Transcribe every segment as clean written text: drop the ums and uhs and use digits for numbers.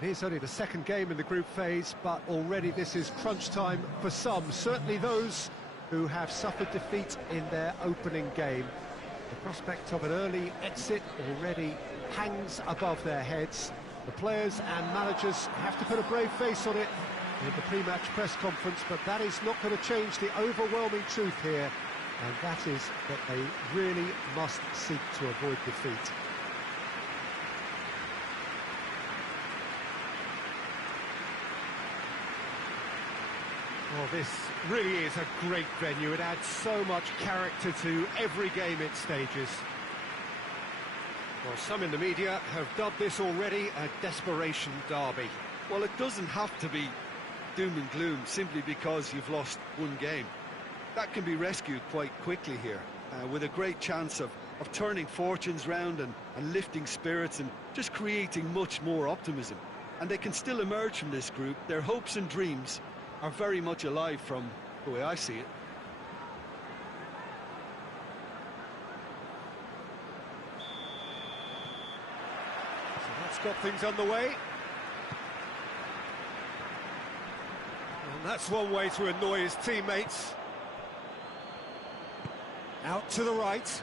It is only the second game in the group phase, but already this is crunch time for some, certainly those who have suffered defeat in their opening game. The prospect of an early exit already hangs above their heads. The players and managers have to put a brave face on it in the pre-match press conference, but that is not going to change the overwhelming truth here, and that is that they really must seek to avoid defeat. Well, this really is a great venue. It adds so much character to every game it stages. Well, some in the media have dubbed this already a desperation derby. Well, it doesn't have to be doom and gloom simply because you've lost one game. That can be rescued quite quickly here, with a great chance of turning fortunes round and lifting spirits and just creating much more optimism. And they can still emerge from this group. Their hopes and dreams are very much alive from the way I see it. So that's got things underway. And that's one way to annoy his teammates. Out to the right.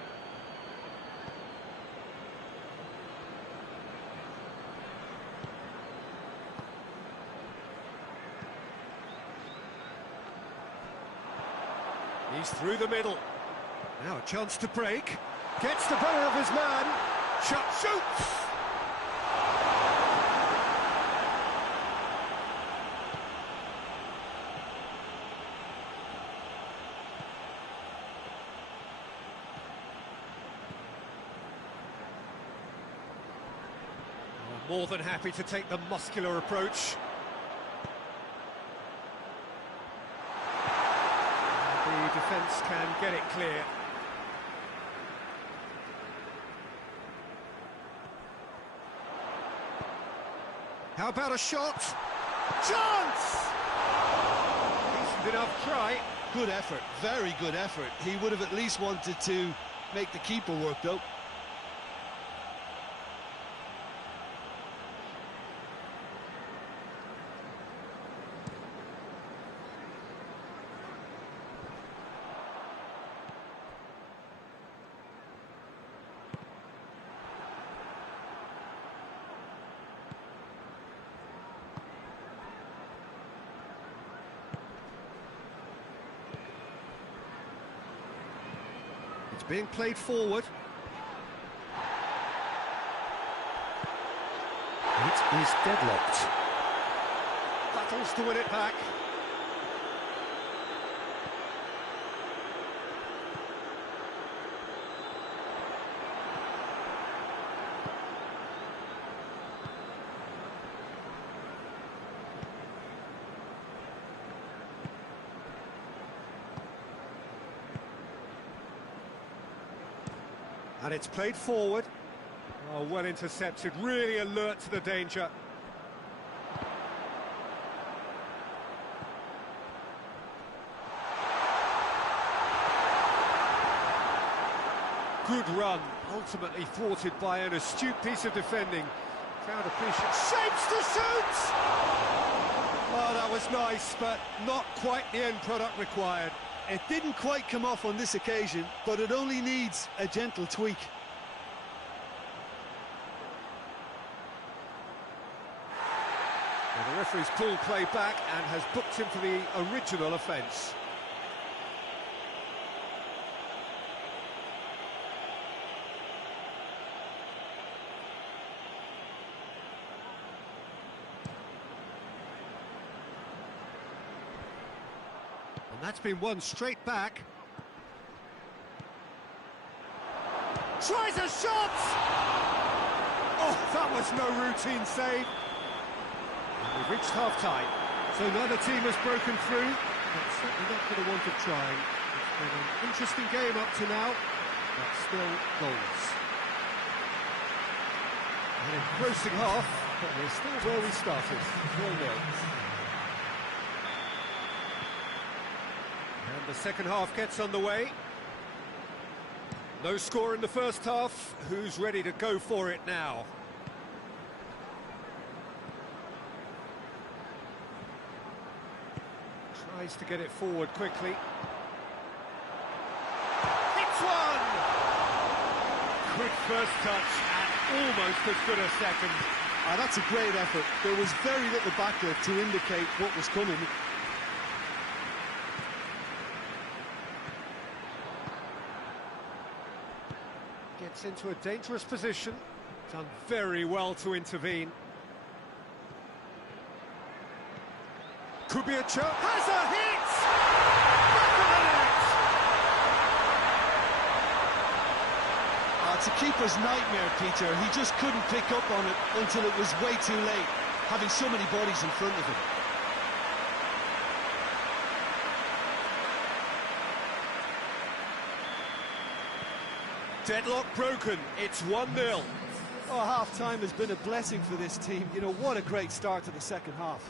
He's through the middle. Now a chance to break. Gets the better of his man. Shoots! More than happy to take the muscular approach. The defence can get it clear. How about a shot? Chance! Decent enough try. Good effort, very good effort. He would have at least wanted to make the keeper work, though. It's being played forward. It is deadlocked. Battles to win it back. And it's played forward. Oh, well intercepted, really alert to the danger. Good run, ultimately thwarted by an astute piece of defending. Crowd appreciates. Shapes to shoot! Oh, that was nice, but not quite the end product required. It didn't quite come off on this occasion, but it only needs a gentle tweak. Well, the referee's pulled play back and has booked him for the original offence. And that's been won straight back. Tries a shot! Oh, that was no routine save. And we've reached half-time, so neither team has broken through, but certainly not for the want of trying. It's been an interesting game up to now, but still goalless. An engrossing half, but we're still where we started, 0-0. And the second half gets underway. No score in the first half. Who's ready to go for it now? Tries to get it forward quickly. Hits one! Good first touch and almost as good a second. That's a great effort. There was very little backlift to indicate what was coming. Gets into a dangerous position. Done very well to intervene. Could be a chance. Has a hit! Back of the net! It's a keeper's nightmare, Peter. He just couldn't pick up on it until it was way too late, having so many bodies in front of him. Deadlock broken. It's 1-0. Oh, half-time has been a blessing for this team. You know, what a great start to the second half.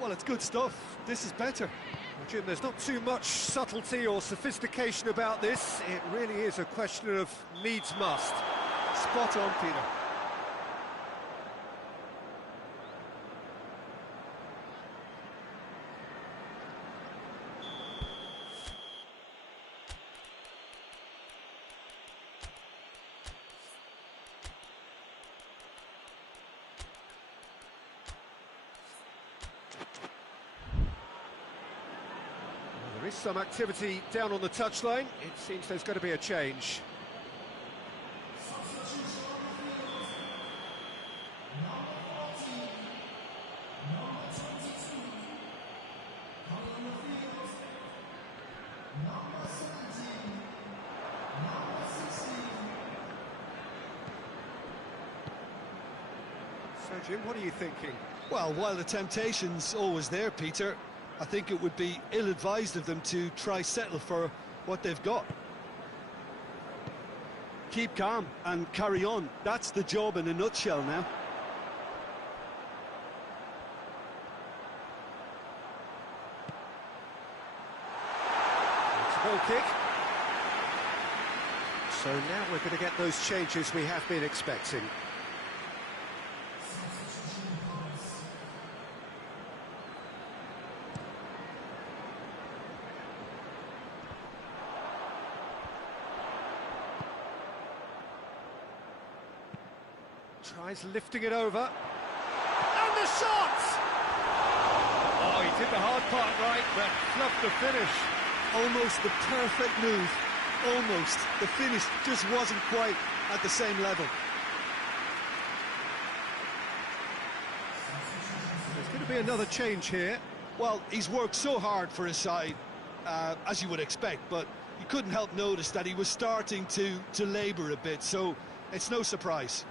Well, it's good stuff. This is better. Well, Jim, there's not too much subtlety or sophistication about this. It really is a question of needs must. Spot on, Peter. There is some activity down on the touchline. It seems there's going to be a change. So, Jim, what are you thinking? Well, while the temptation's always there, Peter, I think it would be ill-advised of them to try settle for what they've got. Keep calm and carry on. That's the job in a nutshell now. It's a goal kick. So now we're going to get those changes we have been expecting. Tries lifting it over. And the shot! Oh, he did the hard part right, but fluffed the finish. Almost the perfect move. Almost. The finish just wasn't quite at the same level. There's going to be another change here. Well, he's worked so hard for his side, as you would expect, but you couldn't help notice that he was starting to labour a bit, so it's no surprise.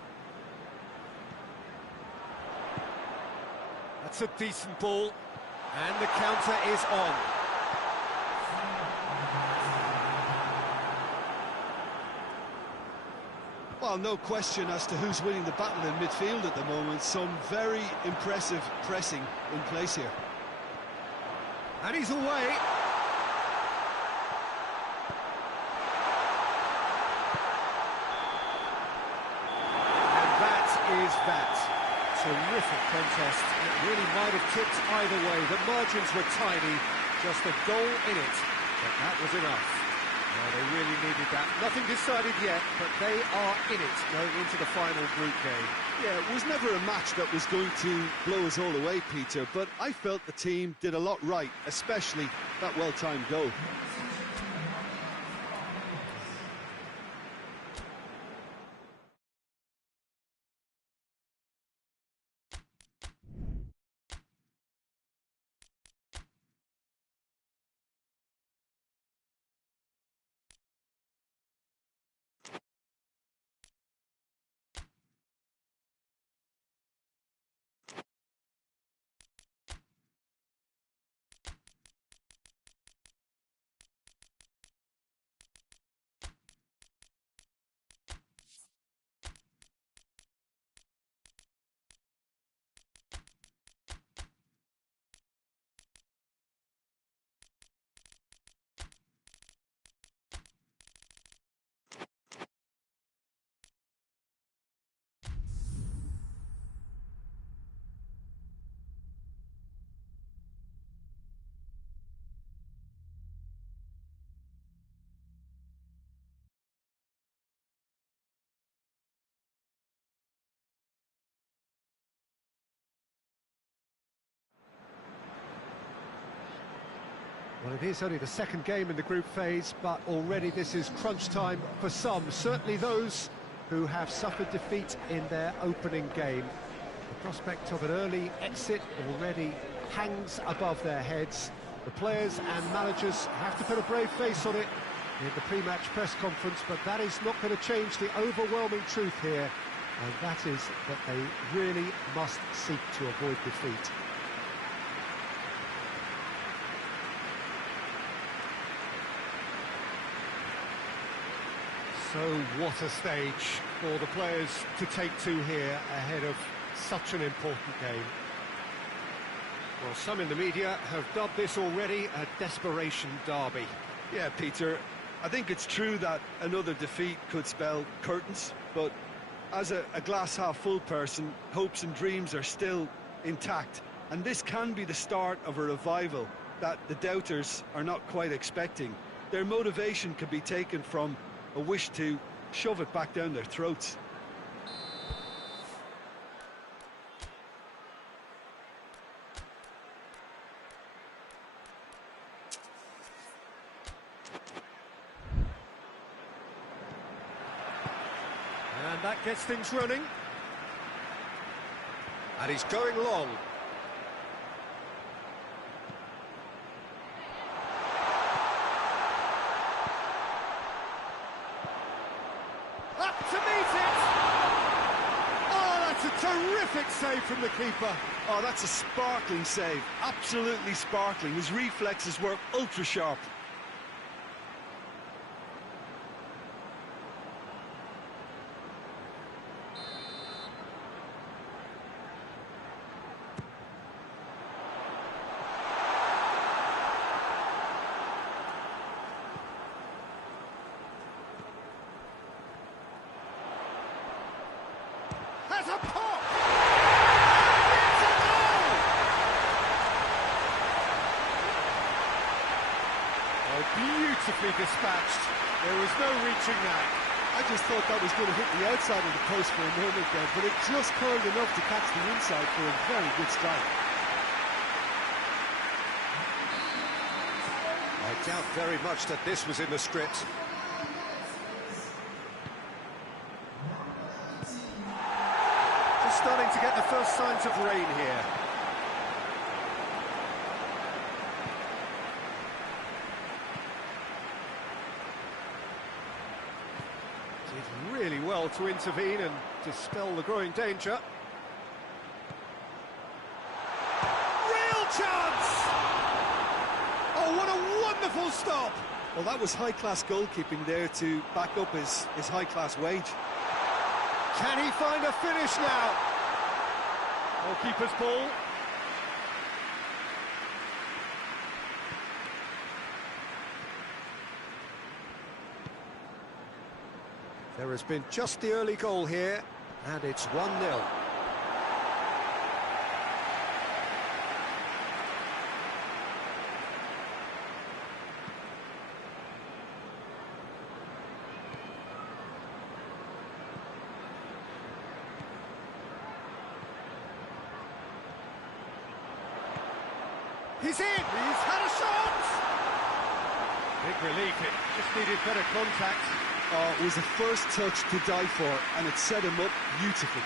That's a decent ball, and the counter is on. Well, no question as to who's winning the battle in midfield at the moment. Some very impressive pressing in place here. And he's away. And that is that. Terrific contest. It really might have tipped either way. The margins were tiny, just a goal in it, but that was enough. Well, they really needed that. Nothing decided yet, but they are in it going into the final group game. Yeah, it was never a match that was going to blow us all away, Peter, but I felt the team did a lot right, especially that well-timed goal. Well, it is only the second game in the group phase, but already this is crunch time for some, certainly those who have suffered defeat in their opening game. The prospect of an early exit already hangs above their heads. The players and managers have to put a brave face on it in the pre-match press conference, but that is not going to change the overwhelming truth here, and that is that they really must seek to avoid defeat. So what a stage for the players to take to here ahead of such an important game. Well, some in the media have dubbed this already a desperation derby. Yeah, Peter, I think it's true that another defeat could spell curtains, but as a glass-half-full person, hopes and dreams are still intact, and this can be the start of a revival that the doubters are not quite expecting. Their motivation could be taken from a wish to shove it back down their throats. And that gets things running. And he's going long. Up to meet it! Oh, that's a terrific save from the keeper. Oh, that's a sparkling save, absolutely sparkling. His reflexes were ultra-sharp. Has a pop! It's a goal! Oh, beautifully dispatched. There was no reaching that. I just thought that was going to hit the outside of the post for a moment there, but it just curled enough to catch the inside for a very good strike. I doubt very much that this was in the script. Starting to get the first signs of rain here. Did really well to intervene and dispel the growing danger. Real chance! Oh, what a wonderful stop! Well, that was high-class goalkeeping there to back up his high-class wage. Can he find a finish now? Goalkeeper's ball. There has been just the early goal here, and it's 1-0. He's in! He's had a shot! Big relief, it just needed better contact. Oh, it was a first touch to die for, and it set him up beautifully.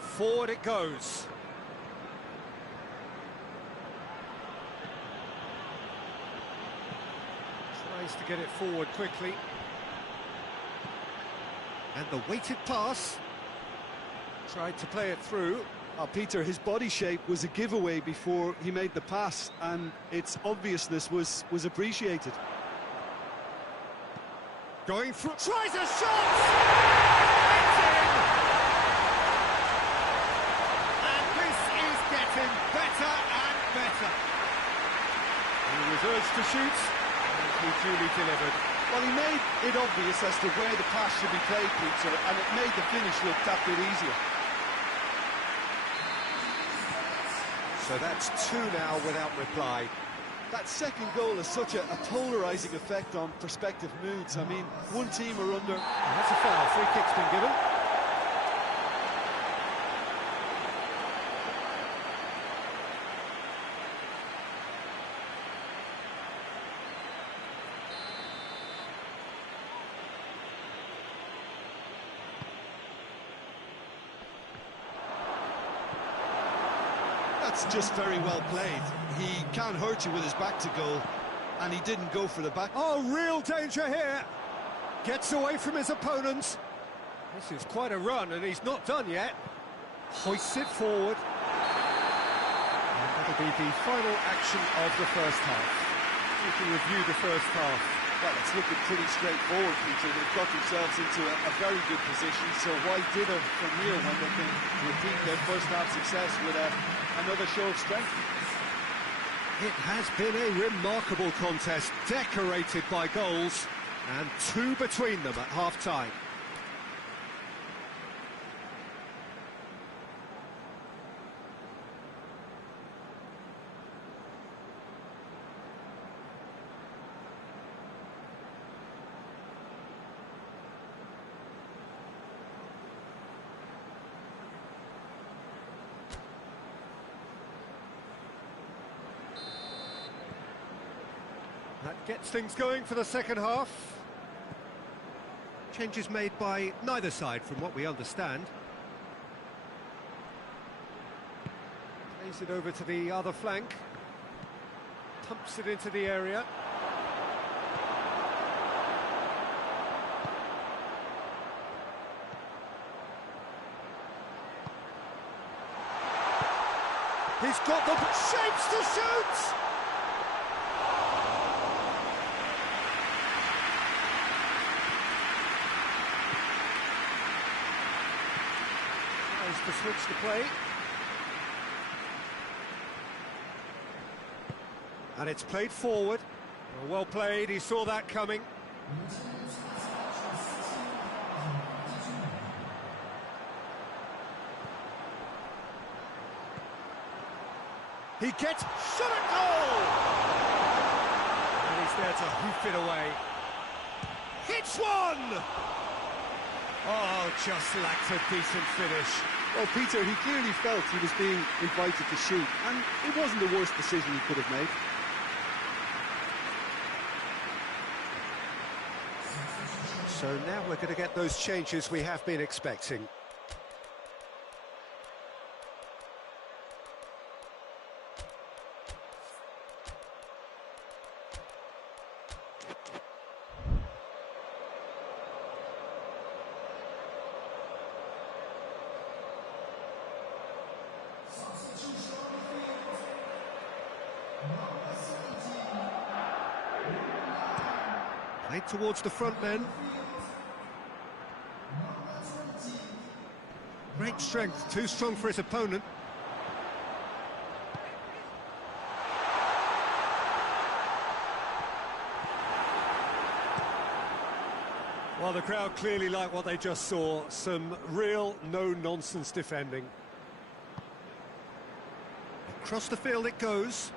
Forward it goes. Tries to get it forward quickly. And the weighted pass. Tried to play it through. Peter, his body shape was a giveaway before he made the pass, and its obviousness was appreciated. Going through. Tries a shot! It's in! And this is getting better and better. He was urged to shoot. He duly delivered. Well, he made it obvious as to where the pass should be played, Peter, and it made the finish look that bit easier. So that's two now without reply. That second goal has such a polarising effect on prospective moods. I mean, one team are under... And that's a foul. Free kick's been given. That's just very well played. He can't hurt you with his back to goal, and he didn't go for the back. Oh, real danger here. Gets away from his opponents. This is quite a run, and he's not done yet. Hoists it forward. And that'll be the final action of the first half. We can review the first half. Well, it's looking pretty straightforward, Peter. They've got themselves into a very good position, so why dither from here when they can repeat their first half success with another show of strength? It has been a remarkable contest, decorated by goals, and two between them at half-time. That gets things going for the second half. Changes made by neither side, from what we understand. Plays it over to the other flank. Pumps it into the area. He's got the shapes to shoot! To switch the play. And it's played forward. Well played, he saw that coming. He gets shot at goal! And he's there to hoof it away. Hits one! Oh, just lacked a decent finish. Well, Peter, he clearly felt he was being invited to shoot, and it wasn't the worst decision he could have made. So now we're going to get those changes we have been expecting. Played towards the front men. Great strength, too strong for his opponent. Well, the crowd clearly like what they just saw. Some real no-nonsense defending. Across the field it goes.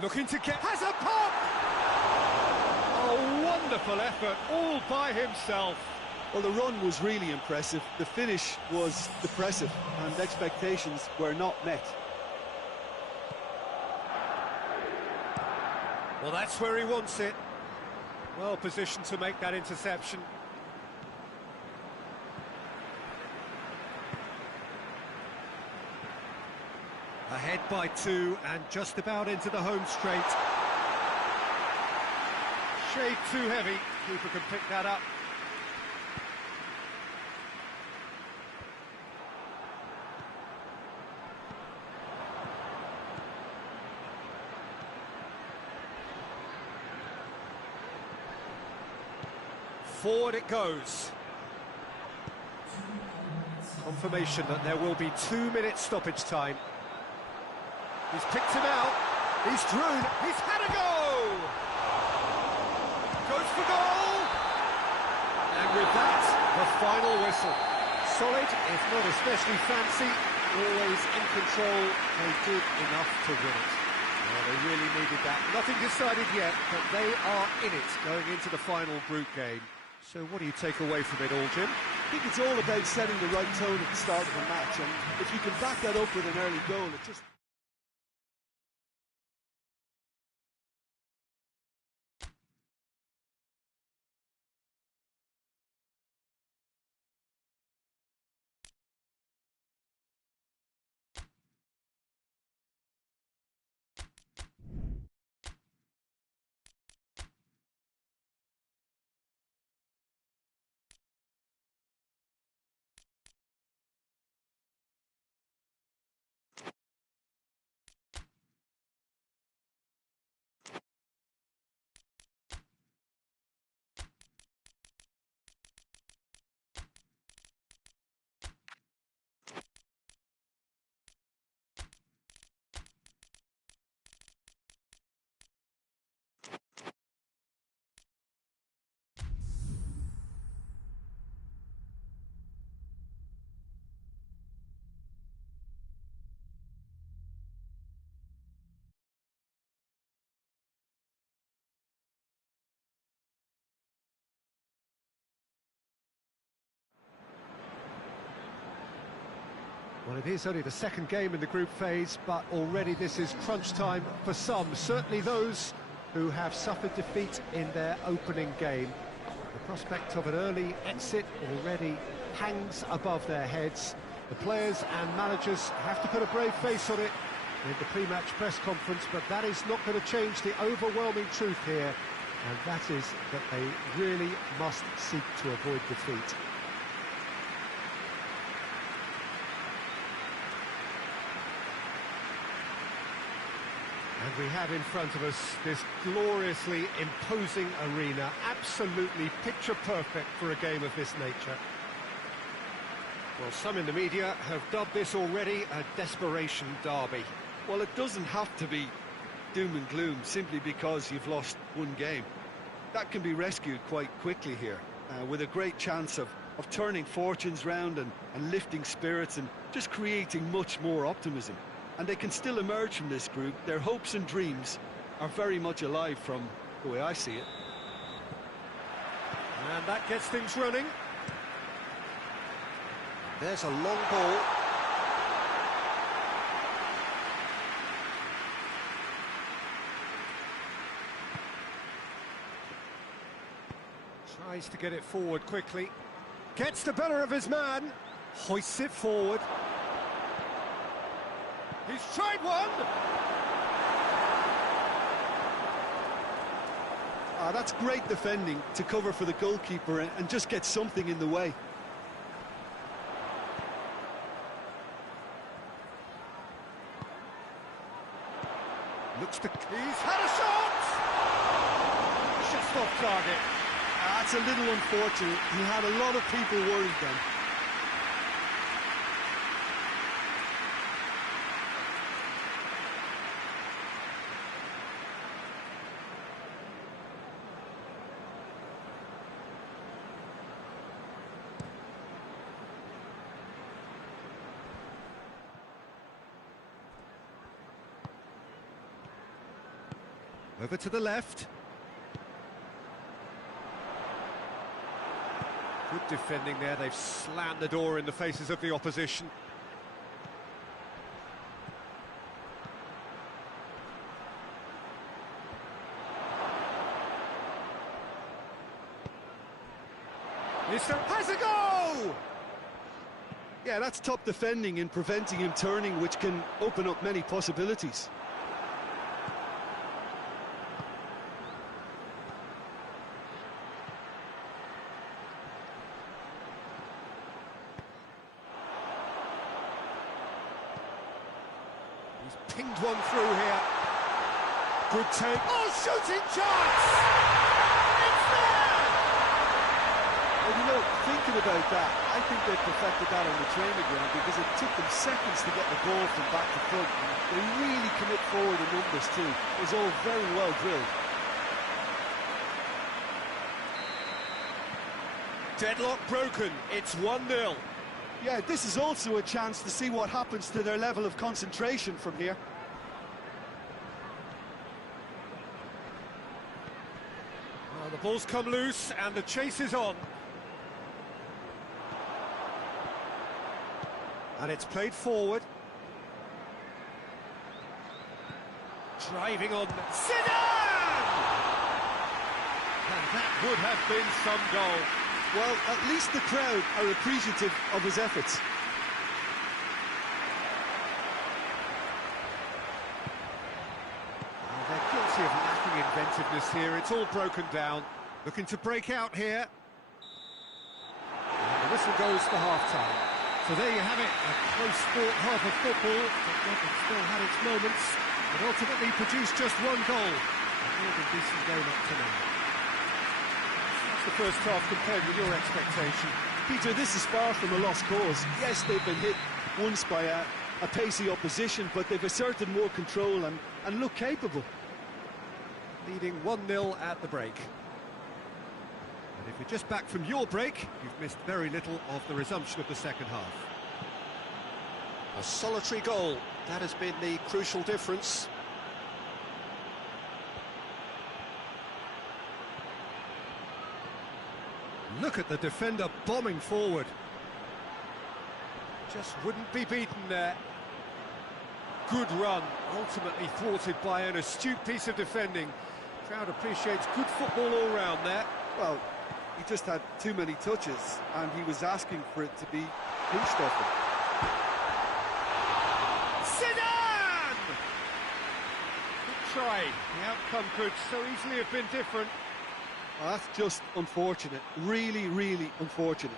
Looking to get... has a pop! Oh, wonderful effort, all by himself. Well, the run was really impressive. The finish was depressive, and expectations were not met. Well, that's where he wants it. Well positioned to make that interception. Ahead by 2 and just about into the home straight. Shade too heavy. Keeper can pick that up. Forward it goes. Confirmation that there will be 2 minutes stoppage time. He's picked him out. He's through. He's had a go! Goes for goal! And with that, the final whistle. solid, if not especially fancy, always in control. They did enough to win it. Well, they really needed that. Nothing decided yet, but they are in it going into the final group game. So what do you take away from it all, Jim? I think it's all about setting the right tone at the start of a match, and if you can back that up with an early goal, it just... Well, it is only the second game in the group phase, but already this is crunch time for some, certainly those who have suffered defeat in their opening game. The prospect of an early exit already hangs above their heads. The players and managers have to put a brave face on it in the pre-match press conference, but that is not going to change the overwhelming truth here, and that is that they really must seek to avoid defeat. And we have in front of us this gloriously imposing arena, absolutely picture-perfect for a game of this nature. Well, some in the media have dubbed this already a desperation derby. Well, it doesn't have to be doom and gloom simply because you've lost one game. That can be rescued quite quickly here, with a great chance of turning fortunes round and lifting spirits and just creating much more optimism. And they can still emerge from this group. Their hopes and dreams are very much alive from the way I see it. And that gets things running. There's a long ball. Tries to get it forward quickly. Gets the better of his man. Hoists it forward. He's tried one! That's great defending to cover for the goalkeeper and just get something in the way. Looks to... He's had a shot! Just off target. That's a little unfortunate. He had a lot of people worried then. Over to the left. Good defending there. They've slammed the door in the faces of the opposition. Has a goal! Yeah, that's top defending in preventing him turning, which can open up many possibilities. He's pinged one through here. Good take. Oh, shooting chance! It's there! Well, you know, thinking about that, I think they perfected that on the training ground because it took them seconds to get the ball from back to front. They really commit forward in numbers too. It was all very well drilled. Deadlock broken. It's 1-0. Yeah, this is also a chance to see what happens to their level of concentration from here. Well, the ball's come loose and the chase is on. And it's played forward. Driving on Zidane! And that would have been some goal. Well, at least the crowd are appreciative of his efforts. Well, they're guilty of lacking inventiveness here. It's all broken down. Looking to break out here. And the whistle goes for half-time. So there you have it, a close-fought half of football, but one that still had its moments, but ultimately produced just one goal. A more than decent game up to now. That's the first half compared with your expectation. Peter, this is far from a lost cause. Yes, they've been hit once by a pacey opposition, but they've asserted more control and look capable. Leading 1-0 at the break. And if you're just back from your break, you've missed very little of the resumption of the second half. A solitary goal, that has been the crucial difference. Look at the defender bombing forward. Just wouldn't be beaten there. Good run, ultimately thwarted by an astute piece of defending. Crowd appreciates good football all round there. Well, he just had too many touches, and he was asking for it to be pinched off him. Zidane! Good try. The outcome could so easily have been different. Well, that's just unfortunate. Really, really unfortunate.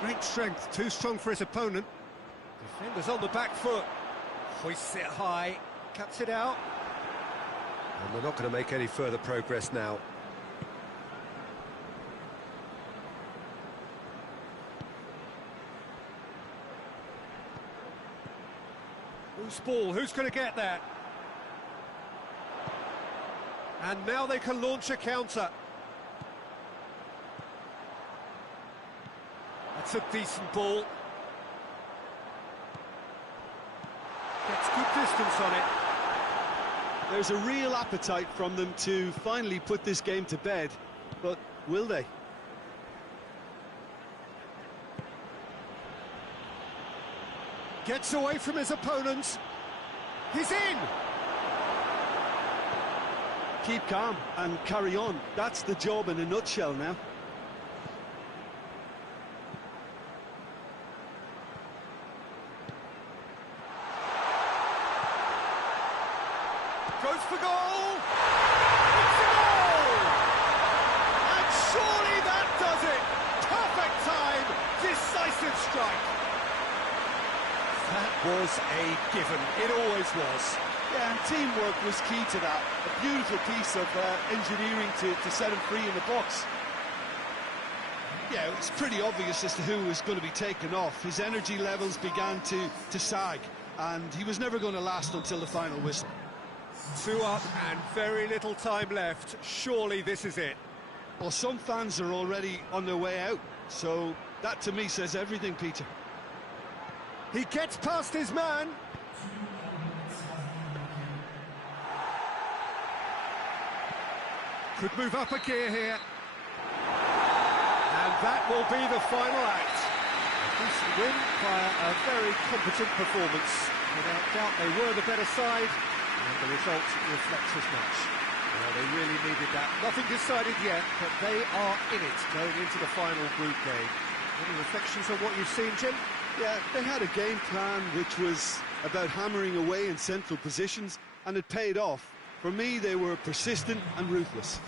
Great strength, too strong for his opponent. Defender's on the back foot. Hoists it high, cuts it out. And they're not going to make any further progress now. Loose ball, who's going to get that? And now they can launch a counter. That's a decent ball. Gets good distance on it. There's a real appetite from them to finally put this game to bed, but will they? Gets away from his opponents. He's in! Keep calm and carry on. That's the job in a nutshell now. Goes for goal! It's a goal! And surely that does it! Perfect time, decisive strike. That was a given, it always was. Yeah, and teamwork was key to that. A beautiful piece of engineering to set him free in the box. Yeah, it was pretty obvious as to who was going to be taken off. His energy levels began to sag, and he was never going to last until the final whistle. 2 up and very little time left. Surely this is it. Well, some fans are already on their way out, so that to me says everything, Peter. He gets past his man. Could move up a gear here. And that will be the final act. A decent win via a very competent performance. Without doubt they were the better side, and the result reflects as much. Well, they really needed that. Nothing decided yet, but they are in it going into the final group game. Any reflections on what you've seen, Jim? Yeah, they had a game plan which was about hammering away in central positions, and it paid off. For me, they were persistent and ruthless.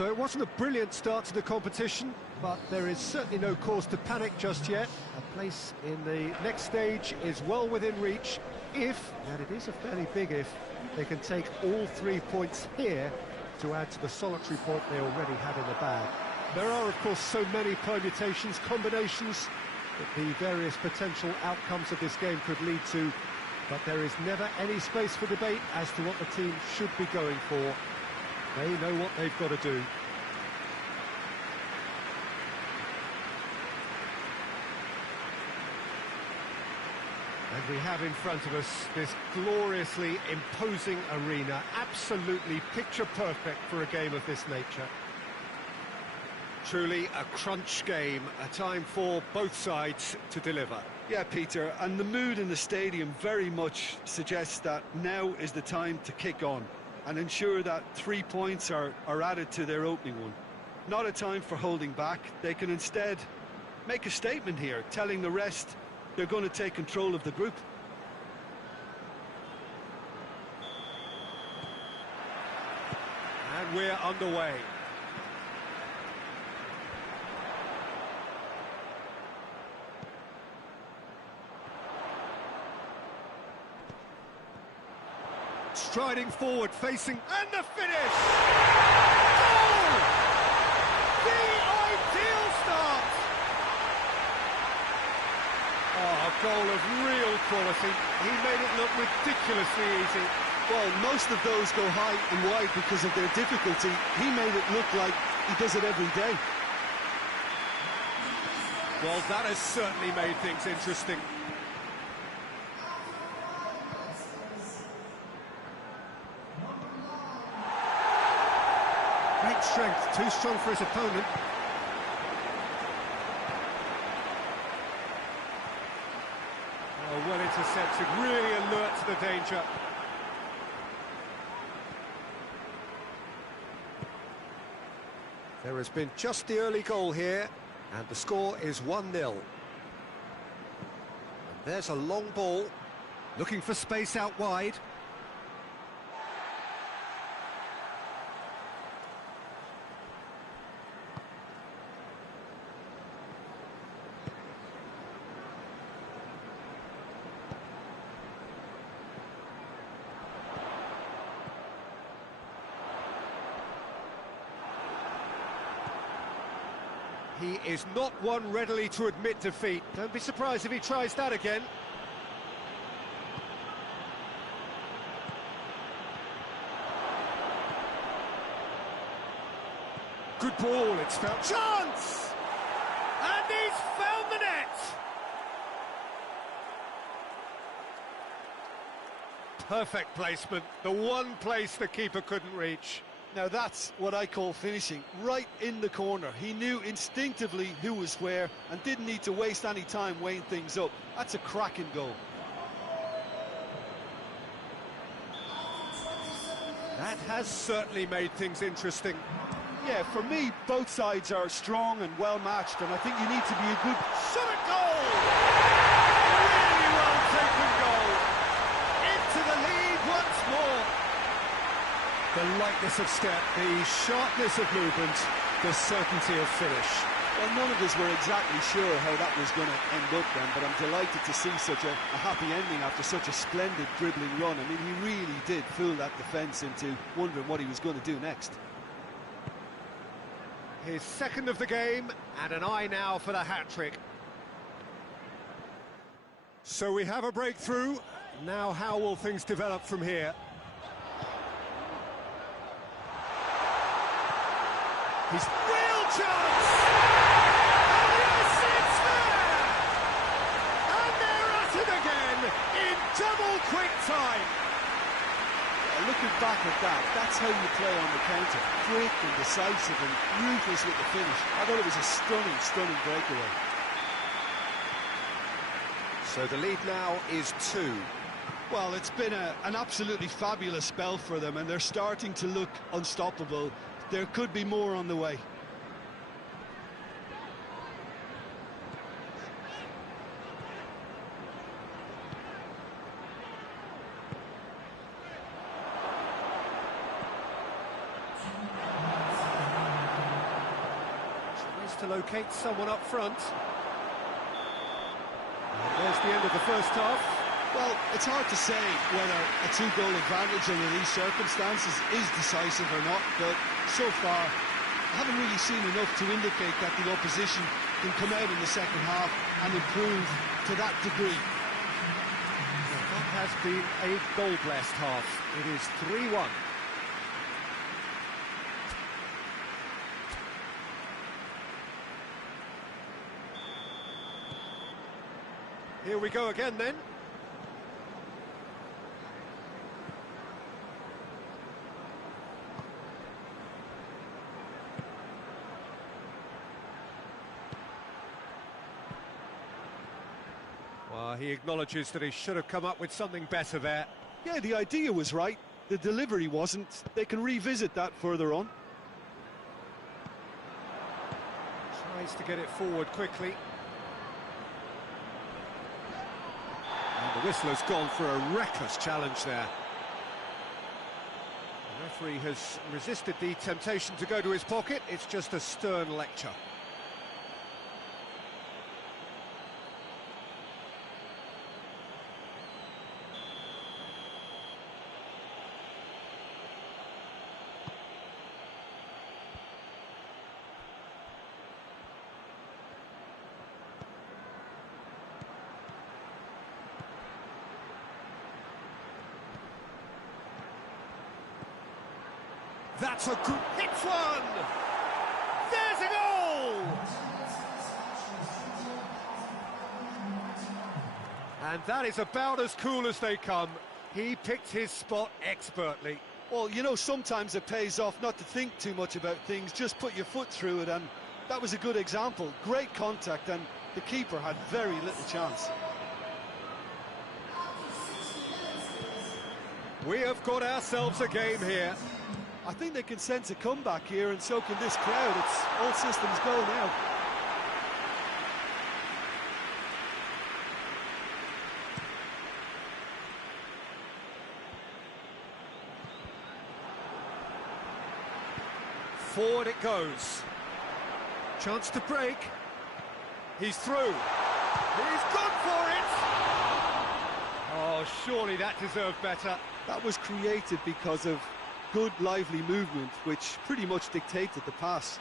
So it wasn't a brilliant start to the competition, but there is certainly no cause to panic just yet. A place in the next stage is well within reach if, and it is a fairly big if, they can take all 3 points here to add to the solitary point they already had in the bag. There are, of course, so many permutations, combinations that the various potential outcomes of this game could lead to, but there is never any space for debate as to what the team should be going for. They know what they've got to do. And we have in front of us this gloriously imposing arena, absolutely picture perfect for a game of this nature. Truly a crunch game, a time for both sides to deliver. Yeah, Peter, and the mood in the stadium very much suggests that now is the time to kick on and ensure that 3 points are added to their opening one. Not a time for holding back. They can instead make a statement here, telling the rest they're going to take control of the group. And we're underway. Striding forward, facing, and the finish! Goal! The ideal start! Oh, a goal of real quality. He made it look ridiculously easy. Well, most of those go high and wide because of their difficulty. He made it look like he does it every day. Well, that has certainly made things interesting. Great strength, too strong for his opponent. Oh, well intercepted, really alert to the danger. There has been just the early goal here, and the score is 1-0. And there's a long ball, looking for space out wide. He is not one readily to admit defeat. Don't be surprised if he tries that again. Good ball, it's found. Chance! And he's found the net! Perfect placement, the one place the keeper couldn't reach. Now that's what I call finishing, right in the corner. He knew instinctively who was where and didn't need to waste any time weighing things up. That's a cracking goal. That has certainly made things interesting. Yeah, for me, both sides are strong and well matched, and I think you need to be a good Shot at goal! Really well taken goal. Into the lead once more. The lightness of step, the sharpness of movement, the certainty of finish. Well, none of us were exactly sure how that was going to end up then, but I'm delighted to see such a happy ending after such a splendid dribbling run. I mean, he really did fool that defence into wondering what he was going to do next. His second of the game, and an eye now for the hat-trick. So we have a breakthrough. Now how will things develop from here? His real chance! And yes, it's there! And they're at it again in double quick time. Looking back at that, that's how you play on the counter. Quick and decisive and ruthless with the finish. I thought it was a stunning, stunning breakaway. So the lead now is 2. Well, it's been an absolutely fabulous spell for them, and they're starting to look unstoppable. There could be more on the way. to locate someone up front. And there's the end of the first half. Well, it's hard to say whether a two-goal advantage under these circumstances is decisive or not, but so far I haven't really seen enough to indicate that the opposition can come out in the second half and improve to that degree. That has been a goal-blessed half. It is 3-1. Here we go again then. Well, he acknowledges that he should have come up with something better there. Yeah, the idea was right, the delivery wasn't. They can revisit that further on. Tries to get it forward quickly. And the whistler's gone for a reckless challenge there. The referee has resisted the temptation to go to his pocket. It's just a stern lecture. That's a good... Hits one! There's a goal! And that is about as cool as they come. He picked his spot expertly. Well, you know, sometimes it pays off not to think too much about things, just put your foot through it, and that was a good example. Great contact, and the keeper had very little chance. We have got ourselves a game here. I think they can sense a comeback here, and so can this crowd. It's all systems go now. Forward it goes. Chance to break. He's through. He's gone for it! Oh, surely that deserved better. That was created because of good, lively movement, which pretty much dictated the pass.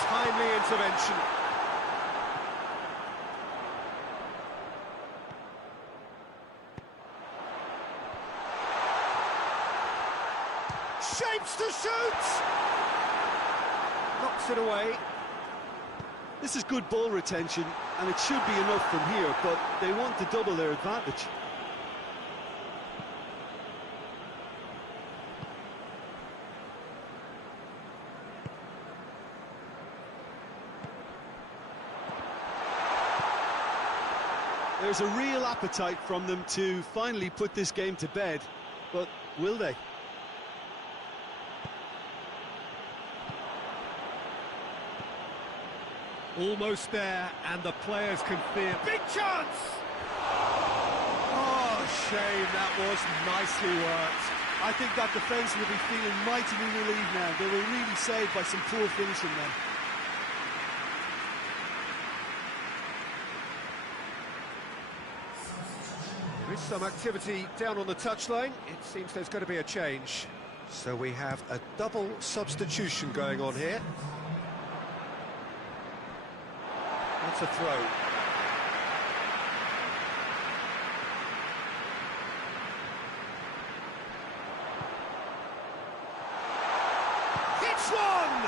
Timely intervention. Shapes to shoot! Knocks it away. This is good ball retention, and it should be enough from here, but they want to double their advantage. There's a real appetite from them to finally put this game to bed, but will they? Almost there, and the players can feel... Big chance! Oh, shame, that was nicely worked. I think that defence will be feeling mightily relieved now. They were really saved by some poor finishing then. There is some activity down on the touchline. It seems there's going to be a change. So we have a double substitution going on here. That's a throw. Hits one!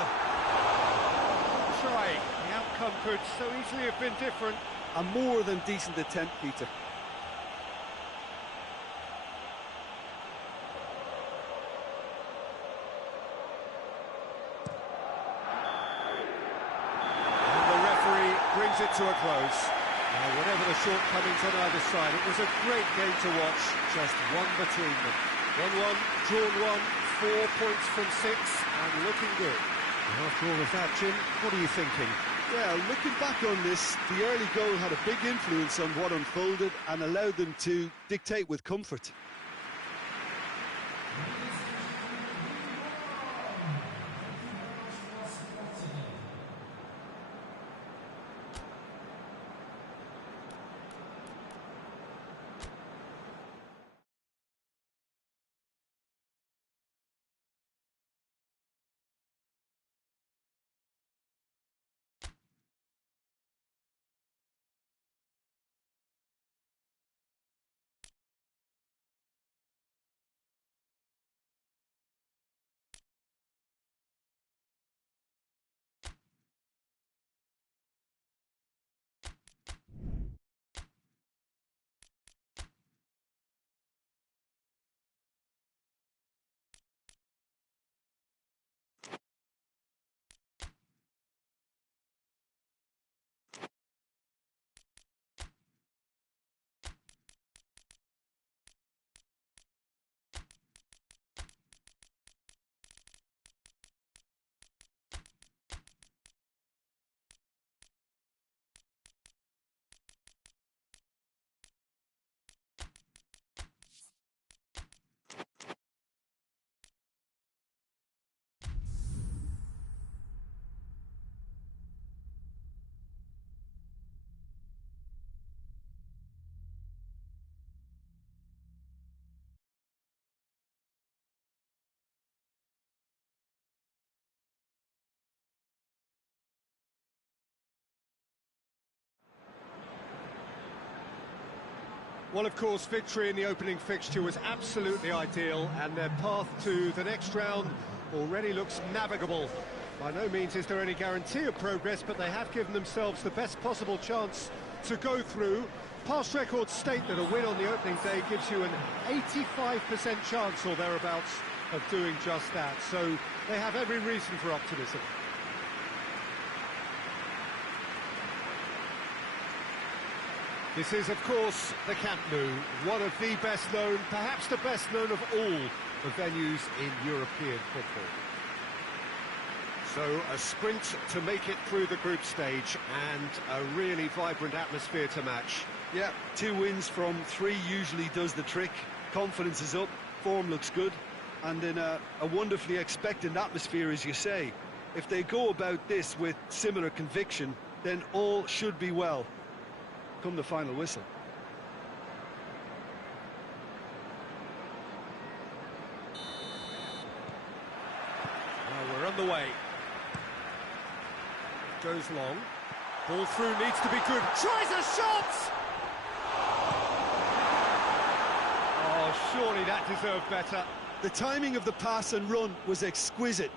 Try. The outcome could so easily have been different. A more than decent attempt, Peter. Brings it to a close. Whatever the shortcomings on either side, it was a great game to watch, just one between them. 1-1, drawn 1, 4 points from 6, and looking good. And after all of that, Jim, what are you thinking? Yeah, looking back on this, the early goal had a big influence on what unfolded and allowed them to dictate with comfort. Well, of course, victory in the opening fixture was absolutely ideal, and their path to the next round already looks navigable. By no means is there any guarantee of progress, but they have given themselves the best possible chance to go through. Past records state that a win on the opening day gives you an 85% chance or thereabouts of doing just that, so they have every reason for optimism. This is, of course, the Camp Nou, one of the best known, perhaps the best known of all the venues in European football. So, a sprint to make it through the group stage, and a really vibrant atmosphere to match. Yeah, 2 wins from 3 usually does the trick. Confidence is up, form looks good, and in a wonderfully expectant atmosphere, as you say. If they go about this with similar conviction, then all should be well. Come the final whistle. Well, we're on the way. Goes long. Ball through, needs to be good. Tries a shot! Oh, surely that deserved better. The timing of the pass and run was exquisite.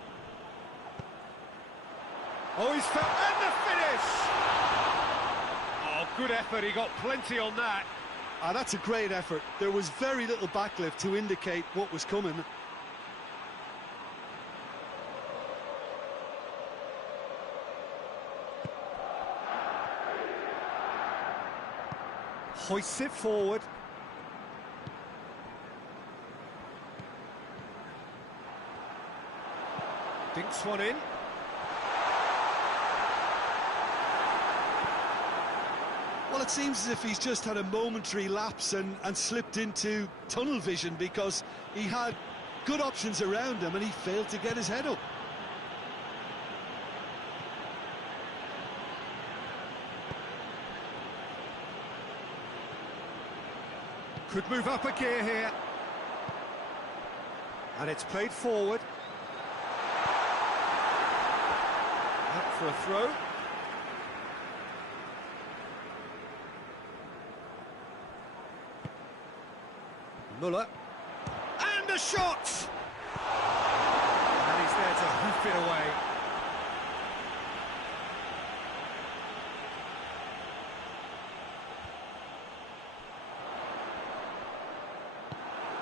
Oh, he's found... and the finish! Good effort, he got plenty on that. That's a great effort. There was very little backlift to indicate what was coming. Hoists it forward. Dinks one in. Well, it seems as if he's just had a momentary lapse and slipped into tunnel vision, because he had good options around him and he failed to get his head up. Could move up a gear here. And it's played forward. Up for a throw. Muller. And a shot! And he's there to hoof it away.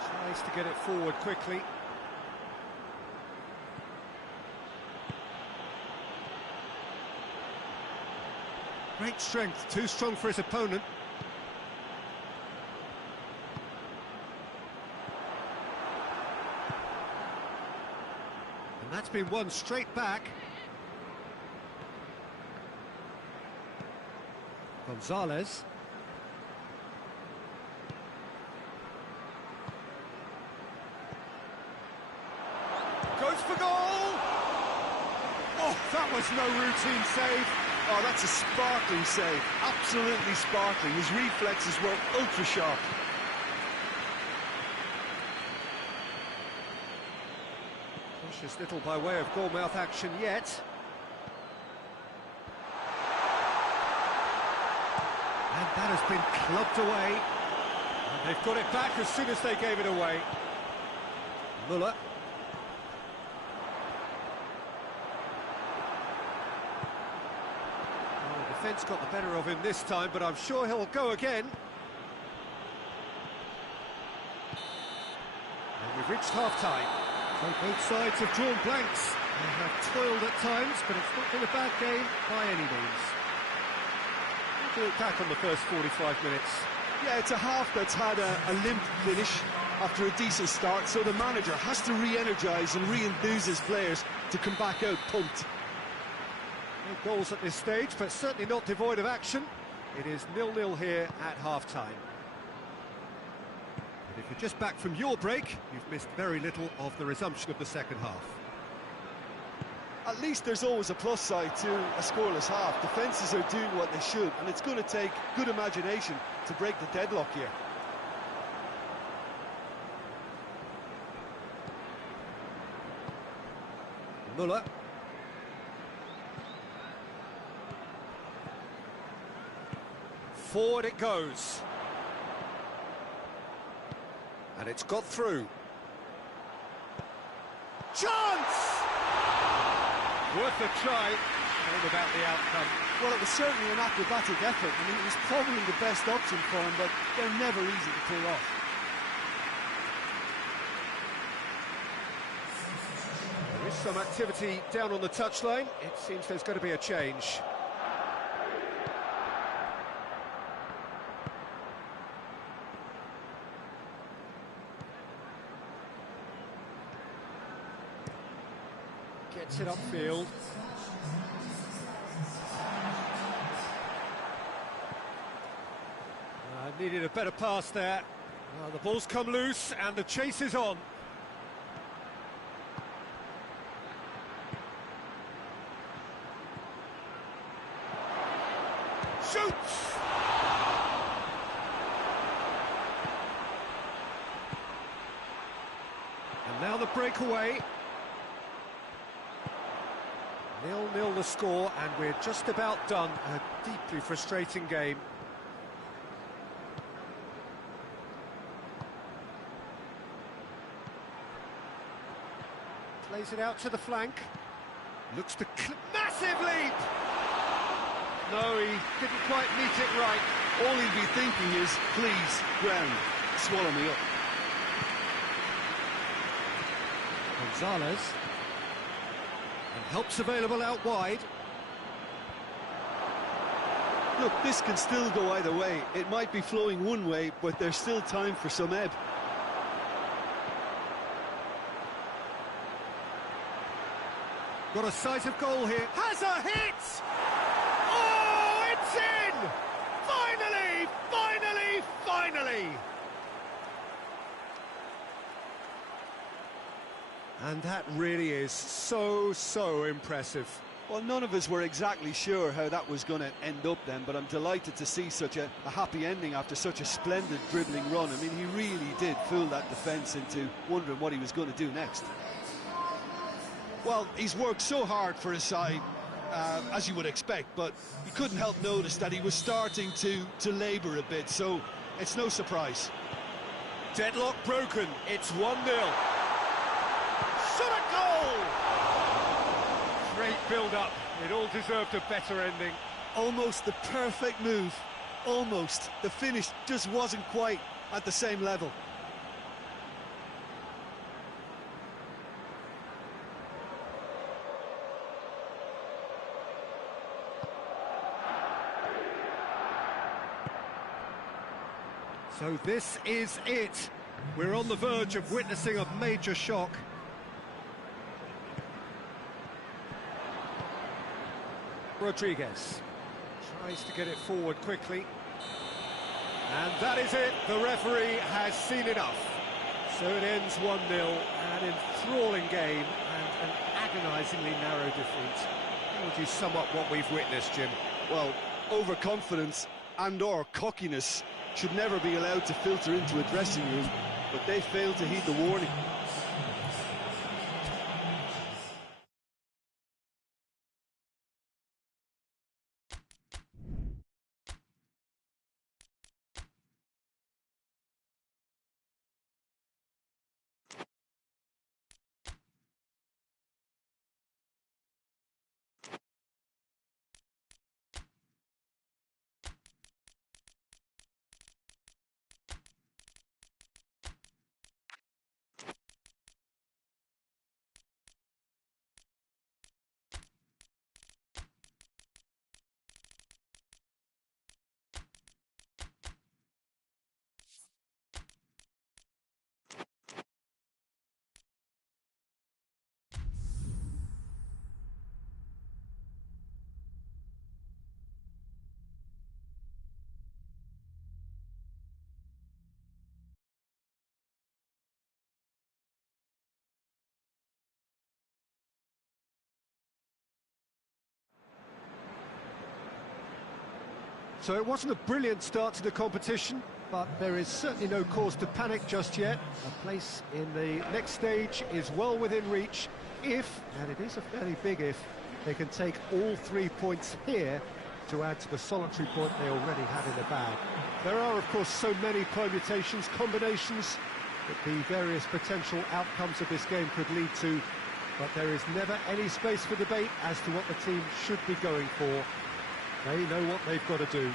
Tries to get it forward quickly. Great strength, too strong for his opponent. And that's been won straight back. Gonzalez. Goes for goal! Oh, that was no routine save. Oh, that's a sparkling save. Absolutely sparkling. His reflexes were ultra sharp. Cautious little by way of goalmouth action yet. And that has been clubbed away. And they've got it back as soon as they gave it away. Muller. Oh, the defence got the better of him this time, but I'm sure he'll go again. And we've reached half-time. So both sides have drawn blanks. They have toiled at times, but it's not been a bad game by any means. We'll look back on the first 45 minutes. Yeah, it's a half that's had a limp finish after a decent start, so the manager has to re-energise and re-enthuse his players to come back out pumped. No goals at this stage, but certainly not devoid of action. It is 0-0 here at half-time. And if you're just back from your break, you've missed very little of the resumption of the second half. At least there's always a plus side to a scoreless half. Defences are doing what they should, and it's going to take good imagination to break the deadlock here. Muller. Forward it goes. And it's got through. Chance! Worth a try. All about the outcome. Well, it was certainly an acrobatic effort. I mean, it was probably the best option for him, but they're never easy to pull off. There is some activity down on the touchline. It seems there's going to be a change. Gets it upfield. Needed a better pass there. The ball's come loose and the chase is on. Shoots! And now the breakaway. 0-0 the score, and we're just about done. A deeply frustrating game. Plays it out to the flank. Looks to... massive leap! No, he didn't quite meet it right. All he'd be thinking is, please, ground, swallow me up. Gonzalez. And help's available out wide. Look, this can still go either way. It might be flowing one way, but there's still time for some ebb. Got a sight of goal here. Has a hit! Oh, it's in! Finally! Finally! Finally! And that really is so impressive. Well, none of us were exactly sure how that was going to end up then, but I'm delighted to see such a happy ending after such a splendid dribbling run. I mean, he really did fool that defence into wondering what he was going to do next. Well, he's worked so hard for his side, as you would expect, but you couldn't help notice that he was starting to labour a bit, so it's no surprise. Deadlock broken, it's 1-0. Shot a goal! Great build-up, it all deserved a better ending. Almost the perfect move, almost. The finish just wasn't quite at the same level. So this is it. We're on the verge of witnessing a major shock. Rodriguez tries to get it forward quickly. And that is it. The referee has seen enough. So it ends 1-0, an enthralling game and an agonisingly narrow defeat. How would you sum up what we've witnessed, Jim? Well, overconfidence and/or cockiness should never be allowed to filter into a dressing room, but they failed to heed the warning. So it wasn't a brilliant start to the competition, but there is certainly no cause to panic just yet. A place in the next stage is well within reach if, and it is a fairly big if, they can take all 3 points here to add to the solitary point they already had in the bag. There are, of course, so many permutations, combinations that the various potential outcomes of this game could lead to, but there is never any space for debate as to what the team should be going for. They know what they've got to do.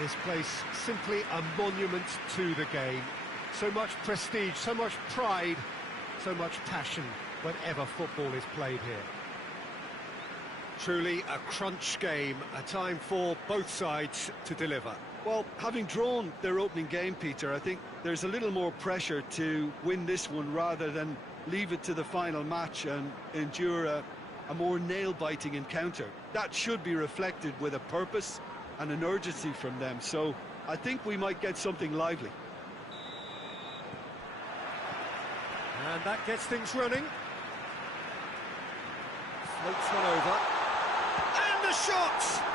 This place simply a monument to the game. So much prestige, so much pride, so much passion whenever football is played here. Truly a crunch game, a time for both sides to deliver. Well, having drawn their opening game, Peter, I think there's a little more pressure to win this one rather than leave it to the final match and endure a more nail-biting encounter. That should be reflected with a purpose and an urgency from them, so I think we might get something lively. And that gets things running. Floats one over. And the shot!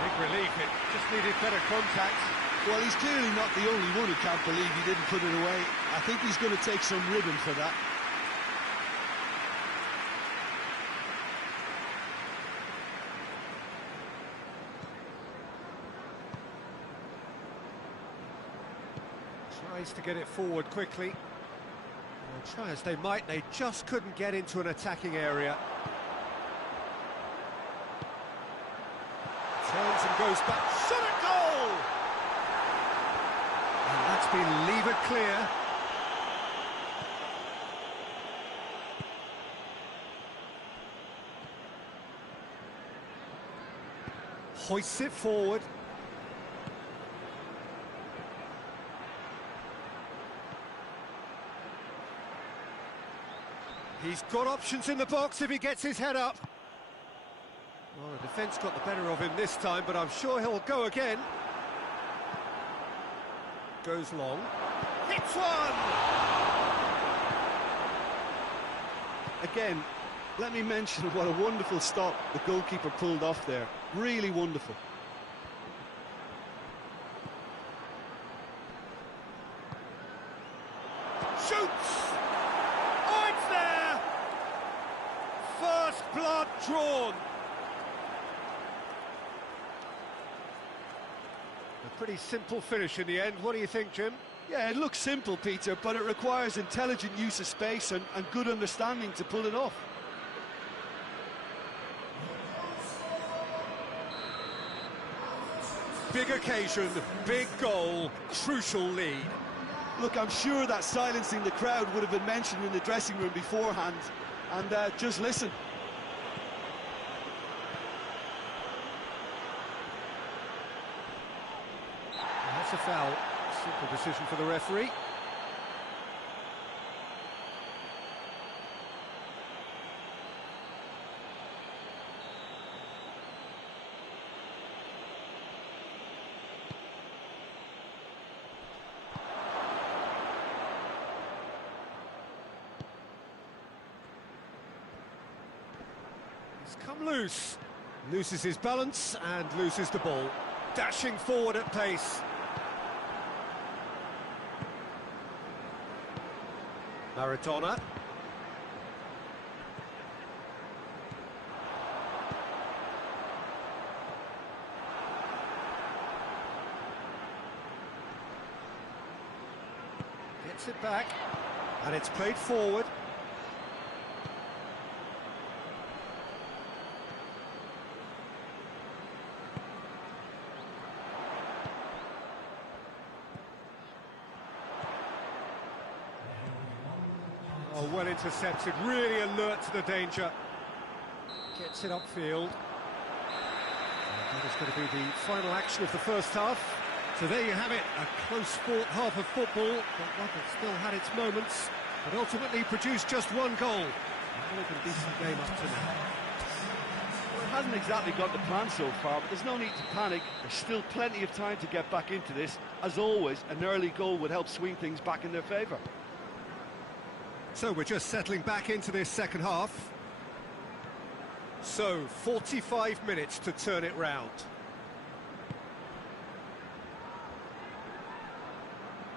Big relief, it just needed better contact. Well, he's clearly not the only one who can't believe he didn't put it away. I think he's going to take some ribbon for that. Tries to get it forward quickly. Well, try as they might, they just couldn't get into an attacking area. Turns and goes back, shot at goal! And that's been levered clear. Hoists it forward. He's got options in the box if he gets his head up. Well, the defence got the better of him this time, but I'm sure he'll go again. Goes long. Hits one! Again, let me mention what a wonderful stop the goalkeeper pulled off there. Really wonderful. Shoots! Oh, it's there! First blood drawn. A pretty simple finish in the end. What do you think, Jim? Yeah, it looks simple, Peter, but it requires intelligent use of space and good understanding to pull it off. Big occasion, big goal, crucial lead. Look, I'm sure that silencing the crowd would have been mentioned in the dressing room beforehand. And just listen. It's a foul. Simple decision for the referee. He's come loose. Loses his balance and loses the ball. Dashing forward at pace. Maradona. Gets it back, and it's played forward. Oh, well intercepted, really alert to the danger. Gets it upfield. That is going to be the final action of the first half. So there you have it, a close-fought half of football, but one that still had its moments, but ultimately produced just one goal. A decent game up to now. Well, it hasn't exactly got the plan so far, but there's no need to panic. There's still plenty of time to get back into this. As always, an early goal would help swing things back in their favour. So we're just settling back into this second half. So, 45 minutes to turn it round.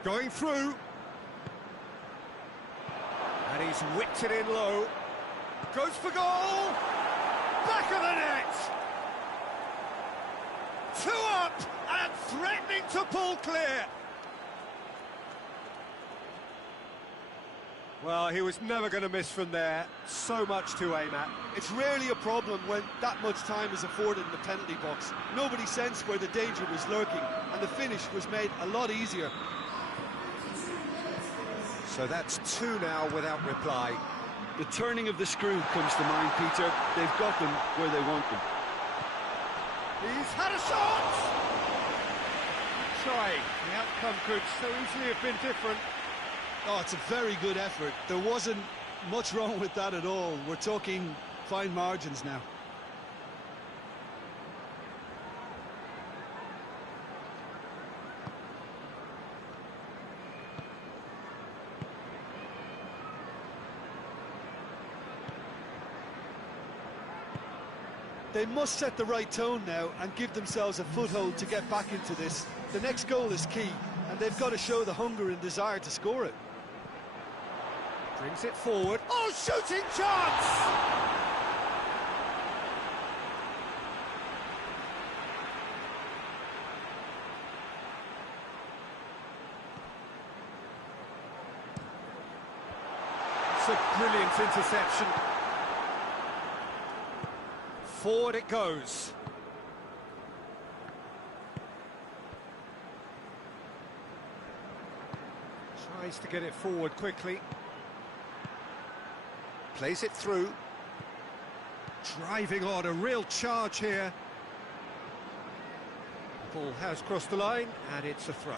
Going through. And he's whipped it in low. Goes for goal! Back of the net! 2 up and threatening to pull clear. Well, he was never going to miss from there. So much to aim at. It's rarely a problem when that much time is afforded in the penalty box. Nobody sensed where the danger was lurking, and the finish was made a lot easier. So that's 2 now without reply. The turning of the screw comes to mind, Peter. They've got them where they want them. He's had a shot! Try. The outcome could so easily have been different. Oh, it's a very good effort. There wasn't much wrong with that at all. We're talking fine margins now. They must set the right tone now and give themselves a foothold to get back into this. The next goal is key, and they've got to show the hunger and desire to score it. Brings it forward. Oh, shooting chance! It's a brilliant interception. Forward it goes. Tries to get it forward quickly. Plays it through. Driving on, a real charge here. The ball has crossed the line, and it's a throw.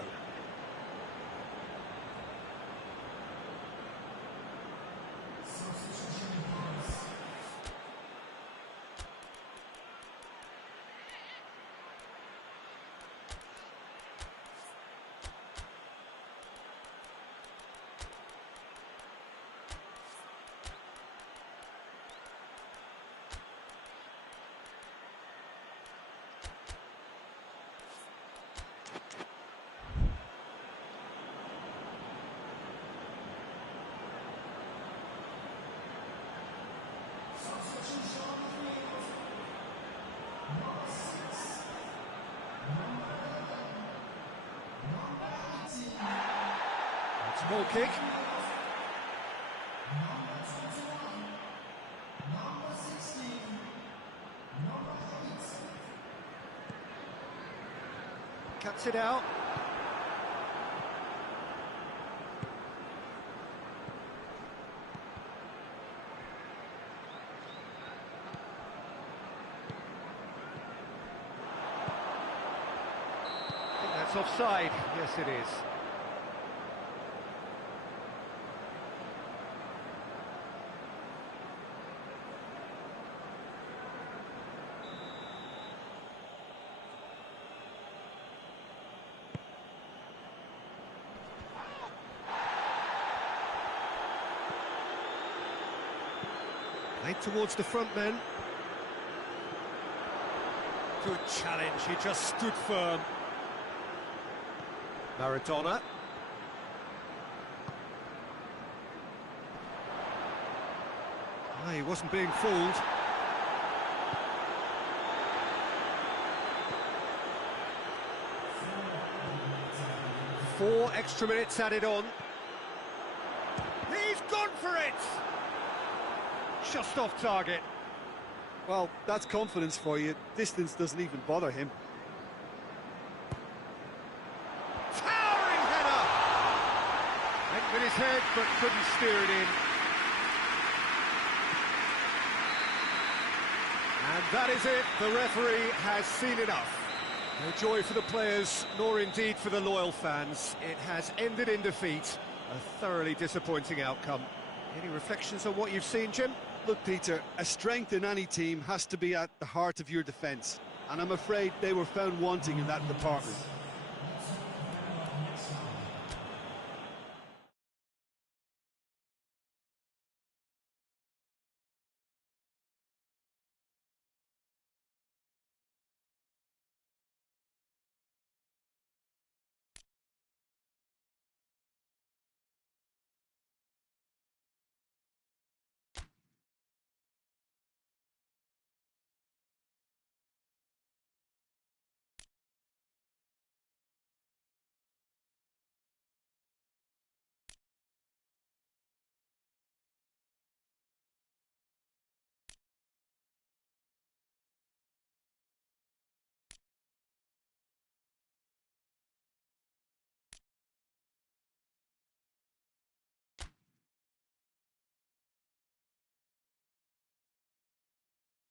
Ball kick. Cuts it out. offside. Yes, it is. Played towards the front men. Good challenge, he just stood firm. Maradona. He wasn't being fooled. Four extra minutes added on. He's gone for it! Just off target. Well, that's confidence for you. Distance doesn't even bother him. Towering header! Went with his head, but couldn't steer it in. And that is it. The referee has seen enough. No joy for the players, nor indeed for the loyal fans. It has ended in defeat. A thoroughly disappointing outcome. Any reflections on what you've seen, Jim? Look, Peter, a strength in any team has to be at the heart of your defence, and I'm afraid they were found wanting in that department.